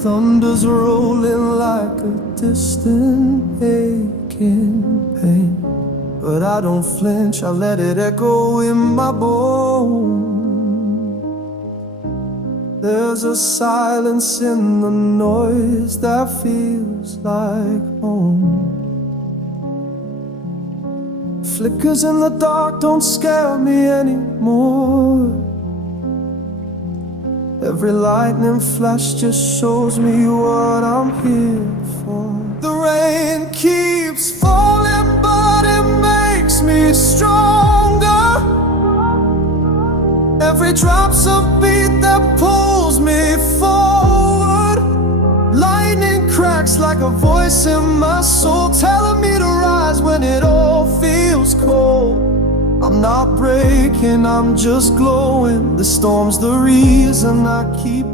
Thunder's rolling like a distant aching pain, but I don't flinch, I let it echo in my bones. There's a silence in the noise that feels like home. Flickers in the dark don't scare me anymore. Every lightning flash just shows me what I'm here for. The rain keeps falling, but it makes me stronger. Every drop's a beat that pulls me forward. Lightning cracks like a voice in my soul, telling me to rise when it all feels cold. I'm not breaking, I'm just glowing. The storm's the reason I keep